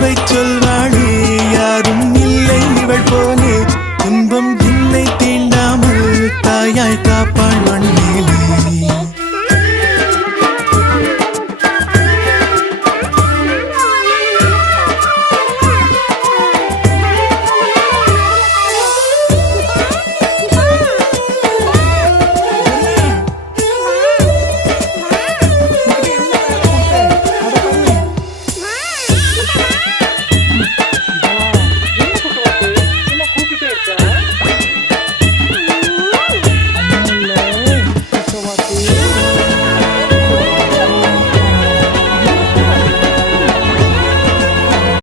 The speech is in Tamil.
பூவை சொல்வாளே யாரும் இல்லை இவள் போலே துன்பம் என்னை தீண்டாமல் தாயாய் காப்பாள் மண்